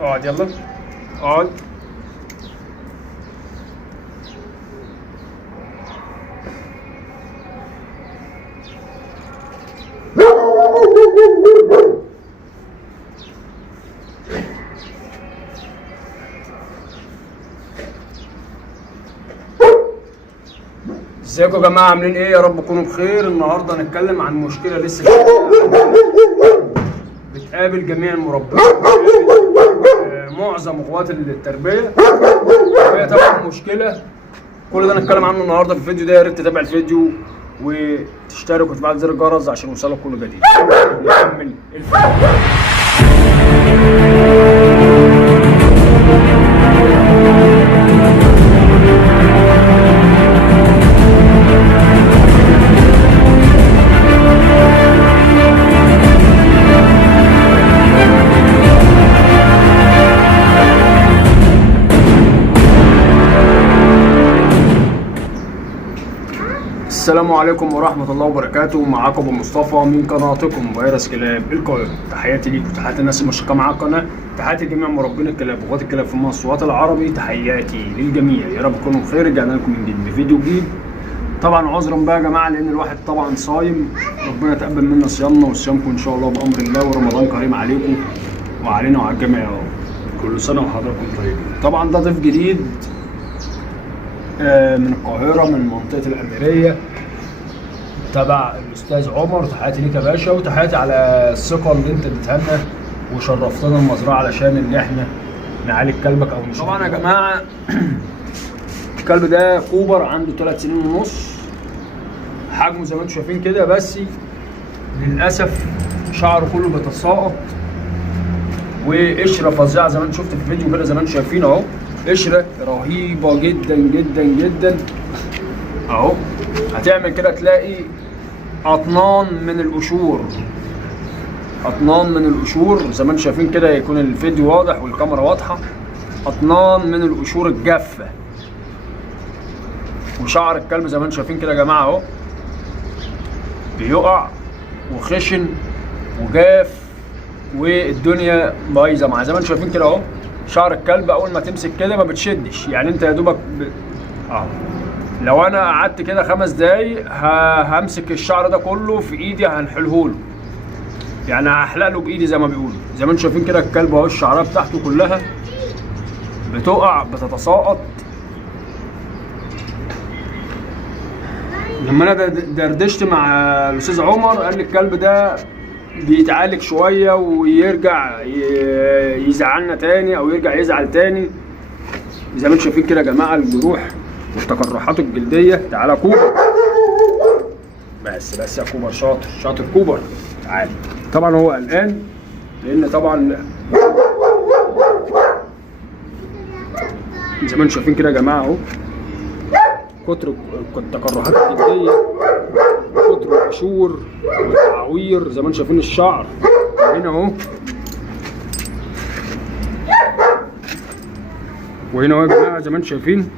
اقعد يلا اقعد. ازيكم يا جماعه، عاملين ايه؟ يا رب تكونوا بخير. النهارده هنتكلم عن مشكله لسه بتقابل جميع المربين، معظم اخوات التربيه، وهي طبعا مشكله كل ده هنتكلم عنه النهارده في الفيديو ده. يا ريت تتابع الفيديو وتشترك وتفعل زر الجرس عشان يوصلك كل جديد. نكمل الفيديو. السلام عليكم ورحمة الله وبركاته. معاكم ابو مصطفى من قناتكم فيروس كلاب القاهرة. تحياتي ليكم وتحياتي الناس المشتركة معايا القناة، تحياتي لجميع مربين الكلاب وغات الكلاب في مصر والوطن العربي، تحياتي للجميع. يا رب تكونوا بخير. رجعنا لكم من جديد بفيديو جديد. طبعا عذرا بقى يا جماعة لأن الواحد طبعا صايم، ربنا يتقبل منا صيامنا وصيامكم إن شاء الله بأمر الله، ورمضان كريم عليكم وعلينا وعلى الجميع يا رب. كل سنة وحضراتكم طيبين. طبعا ده ضيف جديد من القاهرة، من منطقة الأميرية، تبع الاستاذ عمر. تحياتي ليك يا باشا، وتحياتي على الثقه اللي انت اديتها لنا وشرفتنا المزرعه علشان ان احنا نعالج كلبك او نشوف. طبعا يا جماعه الكلب ده كوبر عنده 3 سنين ونص، حجمه زي ما انتم شايفين كده، بس للاسف شعره كله بيتساقط وقشره فظيعه زي ما انتم شفتوا في الفيديو كده، زي ما انتم شايفين اهو. قشره رهيبه جدا جدا جدا اهو. هتعمل كده تلاقي اطنان من القشور، اطنان من القشور زي ما انتم شايفين كده. يكون الفيديو واضح والكاميرا واضحه. اطنان من القشور الجافه، وشعر الكلب زي ما انتم شايفين كده يا جماعه اهو، بيقع وخشن وجاف والدنيا بايظه معاه زي ما انتم شايفين كده اهو. شعر الكلب اول ما تمسك كده ما بتشدش، يعني انت يا دوبك لو انا قعدت كده 5 دقايق همسك الشعر ده كله في ايدي، هنحله له، يعني هحلق له بايدي زي ما بيقولوا. زي ما انتم شايفين كده الكلب اهو، الشعريه بتاعته كلها بتقع بتتساقط. لما انا دردشت مع الاستاذ عمر قال لي الكلب ده بيتعالج شويه ويرجع يزعلنا تاني او يرجع يزعل تاني. زي ما انتم شايفين كده يا جماعه الجروح والتقرحات الجلديه. تعالى كوبر، بس يا كوبر، شاطر كوبر، تعالى. طبعا هو قلقان لان طبعا زي ما انتم شايفين كده يا جماعه اهو، كتر التقرحات الجلديه، كتر القشور والتعوير. زي ما انتم شايفين الشعر هنا اهو، وهنا اهو يا جماعه زي ما انتم شايفين.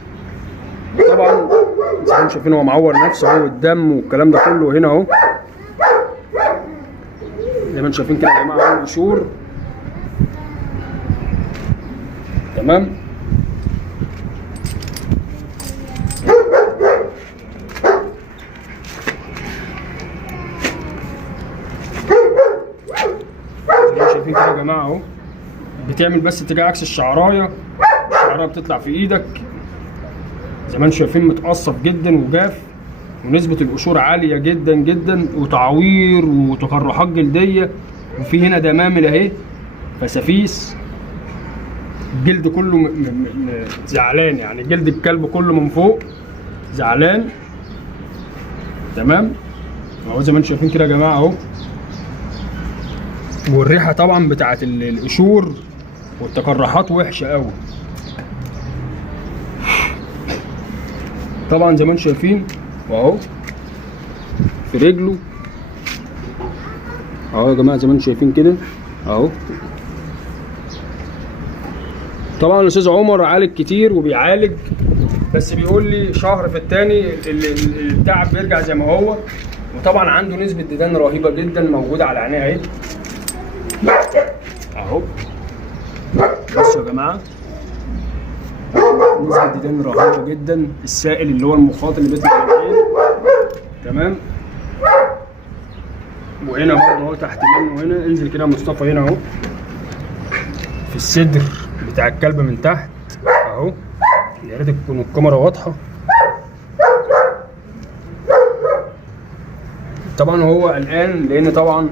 طبعا زي ما انتم شايفين هو معور نفسه اهو، والدم والكلام ده كله هنا اهو. زي ما انتم شايفين كده يا جماعه اهو القشور. تمام. زي ما انتم شايفين كده يا جماعه اهو، بتعمل بس اتجاه عكس الشعرايه، الشعرايه بتطلع في ايدك. زي ما انتم شايفين متقصف جدا وجاف، ونسبة القشور عالية جدا جدا، وتعوير وتقرحات جلدية، وفي هنا دمامل اهي، فسافيس. الجلد كله زعلان، يعني جلد الكلب كله من فوق زعلان. تمام اهو زي ما انتم شايفين كده يا جماعة اهو. والريحة طبعا بتاعت القشور والتقرحات وحشة قوي. طبعا زي ما انتم شايفين واهو في رجله اهو يا جماعه، زي ما انتم شايفين كده اهو. طبعا الاستاذ عمر عالج كتير وبيعالج بس بيقول لي شهر في التاني التعب بيرجع زي ما هو. وطبعا عنده نسبة ديدان رهيبة جدا موجودة على عينيه اهي اهو. بصوا يا جماعة نسبة ديدان رهيبة جدا، السائل اللي هو المخاط اللي بيطلع من العين تمام. وهنا برضه اهو تحت منه هنا، انزل كده يا مصطفى هنا اهو في الصدر بتاع الكلب من تحت اهو. يا ريت تكون الكاميرا واضحة. طبعا هو قلقان لان طبعا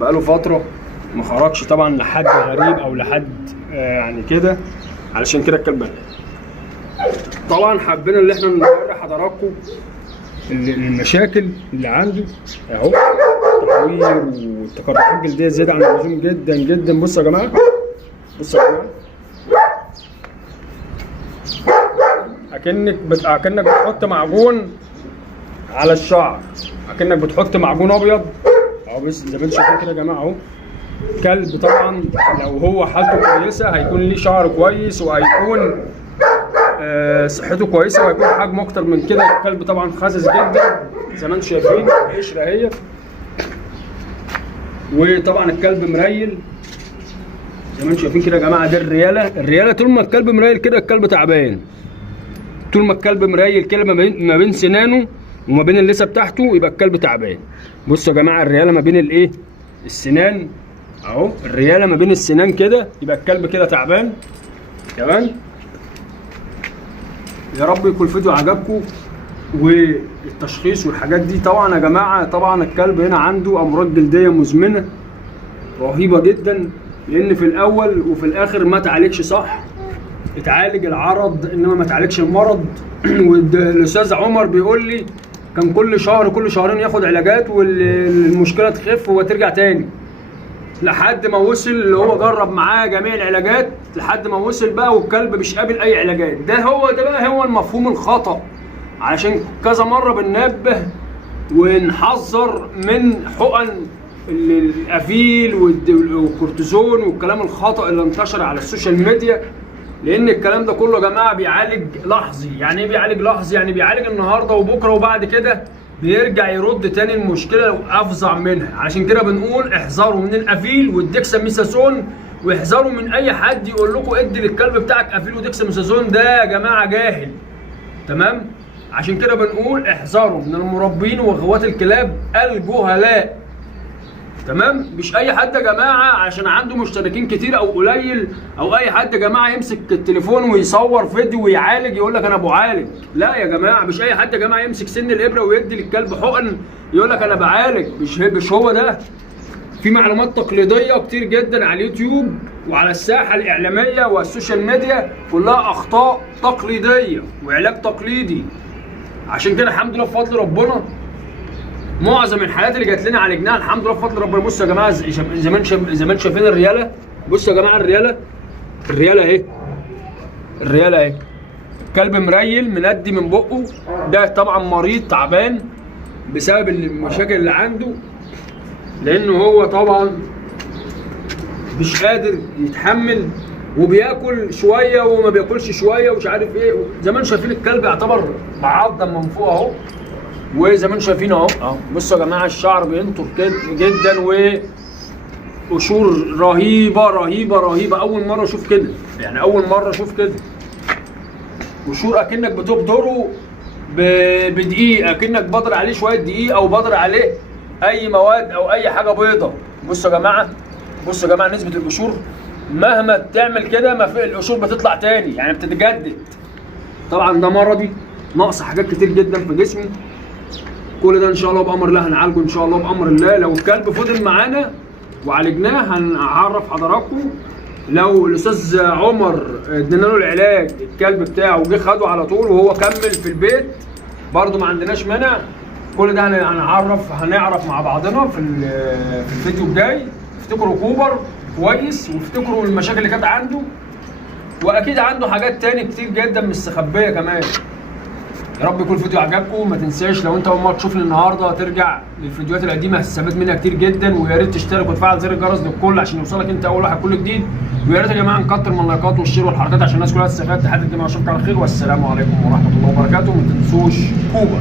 بقاله فترة ما خرجش طبعا لحد غريب او لحد يعني كده، علشان كده الكلب قلقان. طبعا حبينا ان احنا نوري حضراتكم المشاكل اللي عنده اهو، تحوير والتقرحات الجلديه زياده عن اللزوم جدا جدا. بصوا يا جماعه، بصوا يا جماعه، اكنك بتحط معجون على الشعر، اكنك بتحط معجون ابيض اهو. بس زي ما انتم شايفين كده يا جماعه اهو. كلب طبعا لو هو حالته كويسه هيكون ليه شعر كويس، وهيكون صحته كويسه، وهيكون حجمه اكتر من كده. الكلب طبعا خاسس جدا زي ما انتم شايفين، قشره اهي. وطبعا الكلب مريل زي ما انتم شايفين كده يا جماعه. ده الرياله طول ما الكلب مريل كده الكلب تعبان. طول ما الكلب مريل كده ما بين سنانه وما بين اللثه بتاعته يبقى الكلب تعبان. بصوا يا جماعه الرياله ما بين الايه السنان اهو، الرياله ما بين السنان كده يبقى الكلب كده تعبان. تمام. يا رب يكون الفيديو عجبكم. والتشخيص والحاجات دي طبعا يا جماعه، طبعا الكلب هنا عنده امراض جلديه مزمنه رهيبه جدا، لان في الاول وفي الاخر ما تعالجش صح، اتعالج العرض انما ما تعالجش المرض. والاستاذ عمر بيقول لي كان كل شهر كل شهرين ياخد علاجات والمشكله تخف وترجع تاني، لحد ما وصل اللي هو جرب معاه جميع العلاجات لحد ما وصل بقى والكلب مش قابل اي علاجات. ده بقى هو المفهوم الخطأ. علشان كذا مره بننبه ونحذر من حقن الافيل والكورتيزون والكلام الخطأ اللي انتشر على السوشيال ميديا، لان الكلام ده كله يا جماعه بيعالج لحظي. يعني ايه بيعالج لحظي؟ يعني بيعالج النهارده وبكره وبعد كده بيرجع يرد تاني المشكله لو افظع منها. عشان كده بنقول احذروا من الافيل والديكساميثاسون، واحذروا من اي حد يقول لكم ادي للكلب بتاعك افيل وديكساميثاسون. ده يا جماعه جاهل. تمام. عشان كده بنقول احذروا من المربين وغوات الكلاب الجهلاء. تمام. مش اي حد يا جماعه عشان عنده مشتركين كتير او قليل، او اي حد يا جماعه يمسك التليفون ويصور فيديو ويعالج يقول لك انا بعالج. لا يا جماعه، مش اي حد يا جماعه يمسك سن الابره ويدي للكلب حقن يقول لك انا بعالج. مش هو ده. في معلومات تقليديه كتير جدا على اليوتيوب وعلى الساحه الاعلاميه والسوشيال ميديا، كلها اخطاء تقليديه وعلاج تقليدي. عشان كده الحمد لله بفضل ربنا معظم الحالات اللي جات لنا عالجناها الحمد لله بفضل ربنا. بصوا يا جماعه زي ما انتم شايفين الرياله. بصوا يا جماعه الرياله اهي، الرياله اهي. كلب مريل مندي من بقه، ده طبعا مريض تعبان بسبب المشاكل اللي عنده، لانه هو طبعا مش قادر يتحمل وبياكل شويه وما بياكلش شويه ومش عارف ايه. زي ما انتم شايفين الكلب يعتبر معضم من فوق اهو، وزي ما انتم شايفين اهو. بصوا يا جماعه الشعر بينطر جدا وقشور رهيبه رهيبه رهيبه. اول مره اشوف كده، يعني اول مره اشوف كده قشور اكنك بتبدره بدقيق، اكنك بضر عليه شويه دقيق او بضر عليه اي مواد او اي حاجه بيضه. بصوا يا جماعه، بصوا يا جماعه نسبه القشور مهما تعمل كده ما في القشور بتطلع تاني، يعني بتتجدد. طبعا ده مرضي ناقص حاجات كتير جدا في جسمه. كل ده ان شاء الله بامر الله هنعالجه ان شاء الله بامر الله. لو الكلب فضل معانا وعالجناه هنعرف حضراتكم. لو الاستاذ عمر ادينا له العلاج الكلب بتاعه وجه خده على طول وهو كمل في البيت برده ما عندناش مانع. كل ده هنعرف مع بعضنا في الفيديو الجاي. افتكروا كوبر كويس، وافتكروا المشاكل اللي كانت عنده، واكيد عنده حاجات تاني كتير جدا مستخبيه كمان. يا رب يكون الفيديو عجبكم. ما تنساش لو انت اول مره تشوفني النهارده ترجع للفيديوهات القديمه، هتستفاد منها كتير جدا. ويا ريت تشترك وتفعل زر الجرس للكل عشان يوصلك انت اول واحد كل جديد. ويا ريت يا جماعه نكتر من اللايكات والشير والحركات عشان الناس كلها تستفاد. تحدي الجميع، اشوفكم على خير والسلام عليكم ورحمه الله وبركاته. ما تنسوش كوبا.